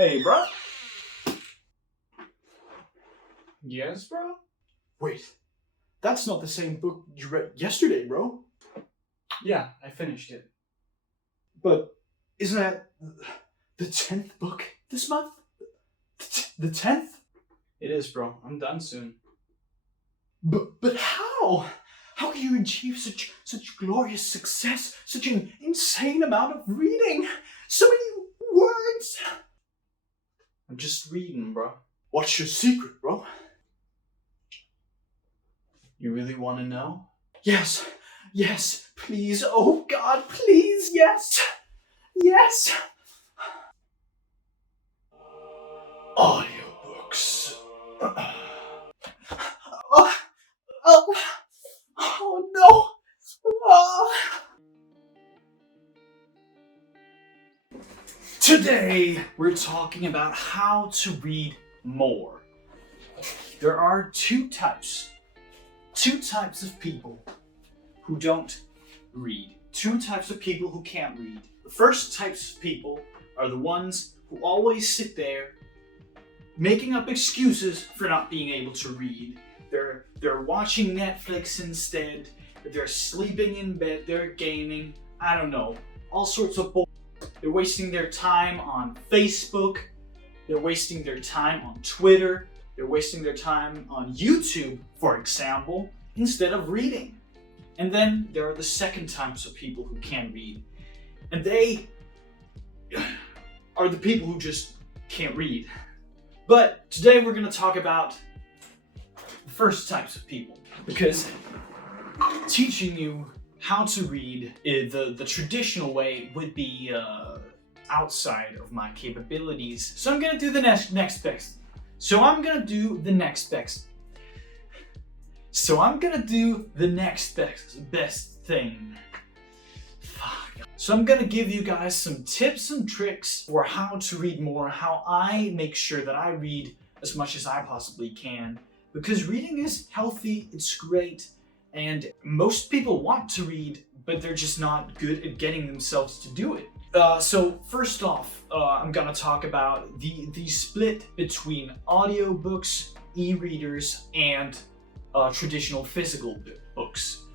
Hey, bro. Yes, bro? Wait, that's not the same book you read yesterday, bro. Yeah, I finished it. But isn't that the 10th book this month? The 10th? It is, bro. I'm done soon. But how? How can you achieve such glorious success? Such an insane amount of reading? So many words! I'm just reading, bro. What's your secret, bro? You really want to know? Yes, please. Oh God, please, yes. Audiobooks. Oh no. Today, we're talking about how to read more. There are two types of people who don't read. Two types of people who can't read. The first types of people are the ones who always sit there making up excuses for not being able to read. They're watching Netflix instead, they're sleeping in bed, they're gaming, I don't know, all sorts of bull. They're wasting their time on Facebook, they're wasting their time on Twitter, they're wasting their time on YouTube, for example, instead of reading. And then there are the second types of people who can't read. And they are the people who just can't read. But today we're going to talk about the first types of people. Because teaching you how to read the traditional way would be outside of my capabilities. So I'm going to do the next best. So I'm going to do the next best thing. Fuck. So I'm gonna give you guys some tips and tricks for how to read more, how I make sure that I read as much as I possibly can. Because reading is healthy, it's great, and most people want to read, but they're just not good at getting themselves to do it. So first off, I'm gonna talk about the split between audiobooks, e-readers, and traditional physical books.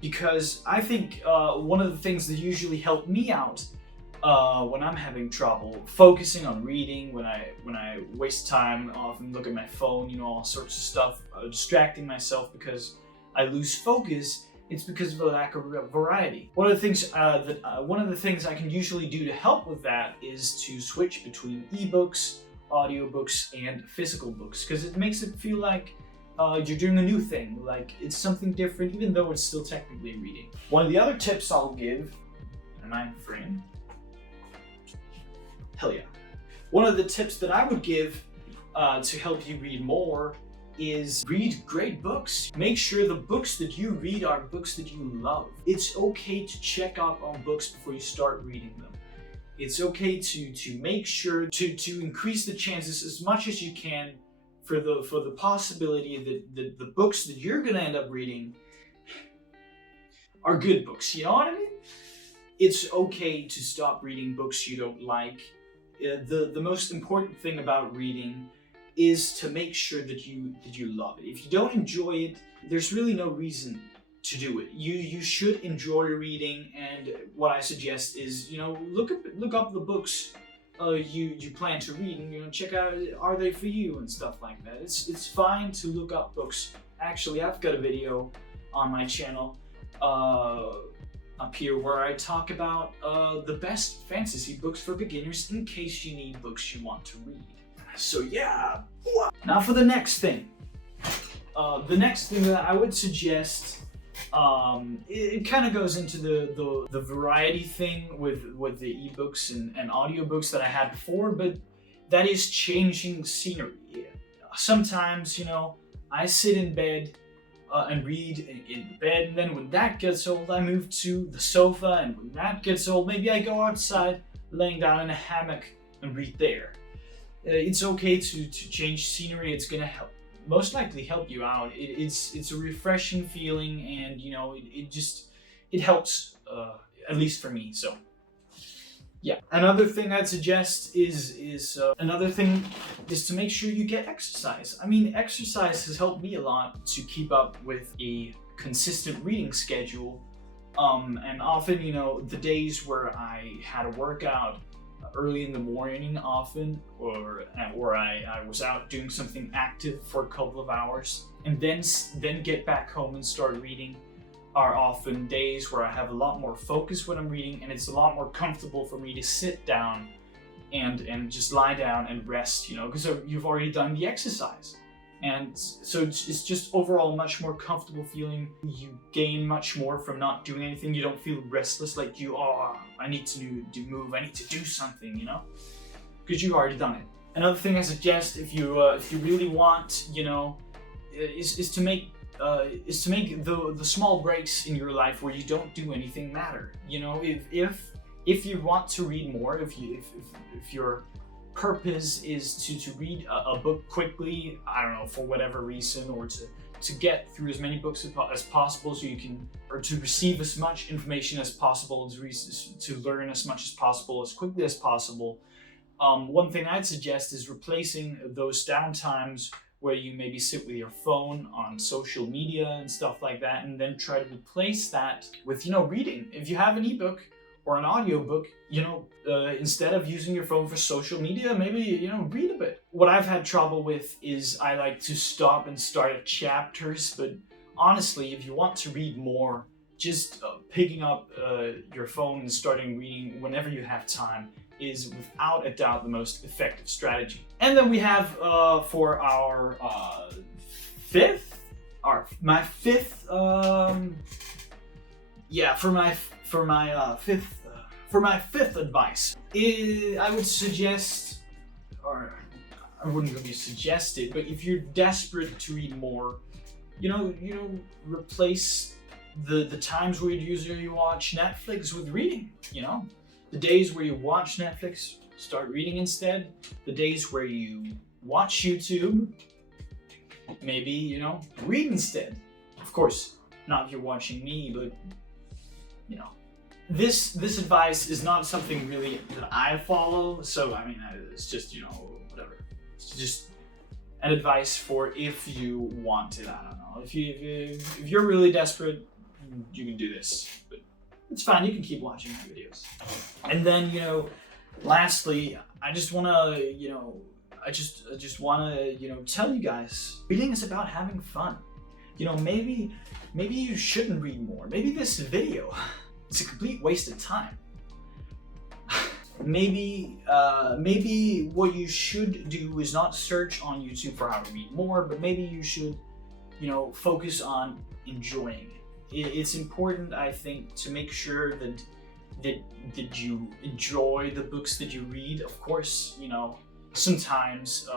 Because I think one of the things that usually help me out when I'm having trouble focusing on reading, when I waste time, I often look at my phone, all sorts of stuff, distracting myself because I lose focus. It's because of a lack of variety. One of the things I can usually do to help with that is to switch between ebooks, audiobooks, and physical books, because it makes it feel like you're doing a new thing, like it's something different, even though it's still technically reading. One of the other tips I'll give, am I frame? Hell yeah. One of the tips that I would give to help you read more is read great books. Make sure the books that you read are books that you love. It's okay to check up on books before you start reading them. It's okay to make sure to increase the chances as much as you can for the possibility that the books that you're gonna end up reading are good books. You know what I mean? It's okay to stop reading books you don't like. The most important thing about reading is to make sure that you love it. If you don't enjoy it, there's really no reason to do it. You should enjoy reading, and what I suggest is look up the books you plan to read, and check out, are they for you and stuff like that. It's fine to look up books. Actually, I've got a video on my channel up here where I talk about the best fantasy books for beginners in case you need books you want to read. So yeah. Now for the next thing. The next thing that I would suggest, it kind of goes into the variety thing with the ebooks and audiobooks that I had before, but that is changing scenery. Sometimes, I sit in bed and read in bed, and then when that gets old, I move to the sofa, and when that gets old, maybe I go outside, laying down in a hammock and read there. It's okay to change scenery. It's gonna most likely help you out. It's a refreshing feeling, and it helps, at least for me. So Yeah. Another thing I'd suggest is to make sure you get exercise. I mean, exercise has helped me a lot to keep up with a consistent reading schedule. And often, you know, the days where I had a workout early in the morning often, or I was out doing something active for a couple of hours, and then get back home and start reading, are often days where I have a lot more focus when I'm reading, and it's a lot more comfortable for me to sit down and just lie down and rest, you know, because you've already done the exercise. And so it's just overall much more comfortable feeling. You gain much more from not doing anything. You don't feel restless, like I need to move, I need to do something, you know, because you've already done it. Another thing I suggest, if you really want, you know, is to make the small breaks in your life where you don't do anything matter. You know, if you want to read more, if your purpose is to read a book quickly, I don't know, for whatever reason, or to get through as many books as possible, so you can, or to receive as much information as possible, to learn as much as possible, as quickly as possible. One thing I'd suggest is replacing those downtimes where you maybe sit with your phone on social media and stuff like that, and then try to replace that with, you know, reading. If you have an ebook or an audiobook, you know, instead of using your phone for social media, maybe, you know, read a bit. What I've had trouble with is I like to stop and start at chapters, but honestly, if you want to read more, just picking up your phone and starting reading whenever you have time is without a doubt the most effective strategy. And then we have for our fifth advice, I would suggest, or I wouldn't really suggest it, but if you're desperate to read more, you know, replace the times where you watch Netflix with reading. You know, the days where you watch Netflix, start reading instead. The days where you watch YouTube, maybe, you know, read instead. Of course, not if you're watching me, but, you know, this advice is not something really that I follow. So, I mean, it's just, you know, whatever. It's just an advice for if you want it. I don't know. If you're really desperate, you can do this. But it's fine, you can keep watching my videos. And then, you know, lastly, I just wanna, you know, I just wanna, you know, tell you guys, reading is about having fun. You know, maybe you shouldn't read more. Maybe this video is a complete waste of time. Maybe what you should do is not search on YouTube for how to read more, but maybe you should, you know, focus on enjoying it. It's important, I think, to make sure that you enjoy the books that you read. Of course, you know, sometimes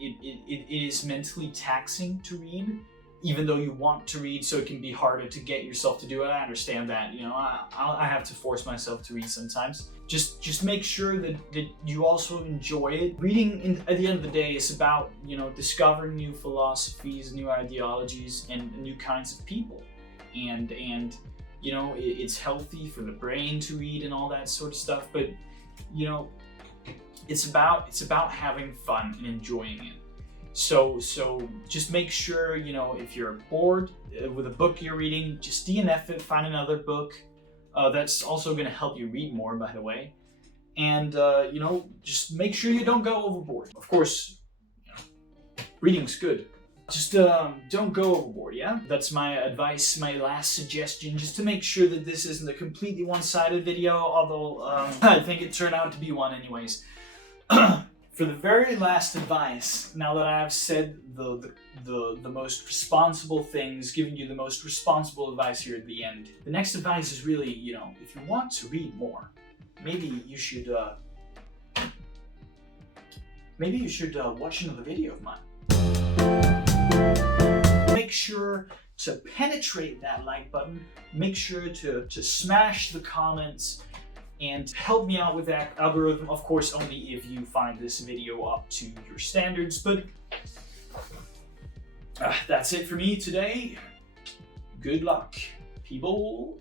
it is mentally taxing to read, even though you want to read, so it can be harder to get yourself to do it. I understand that, you know, I have to force myself to read sometimes. Just make sure that you also enjoy it. Reading, at the end of the day, is about, you know, discovering new philosophies, new ideologies, and new kinds of people. And you know, it's healthy for the brain to read and all that sort of stuff, but, you know, it's about having fun and enjoying it. So just make sure, you know, if you're bored with a book you're reading, just DNF it, find another book. That's also going to help you read more, by the way. And you know, just make sure you don't go overboard. Of course, you know, reading's good. Just don't go overboard, yeah? That's my advice, my last suggestion, just to make sure that this isn't a completely one-sided video, although I think it turned out to be one anyways. For the very last advice, now that I've said the most responsible things, giving you the most responsible advice here at the end, the next advice is really, you know, if you want to read more, maybe you should watch another video of mine. Make sure to penetrate that like button, make sure to smash the comments, and help me out with that algorithm, of course, only if you find this video up to your standards. But that's it for me today. Good luck, people.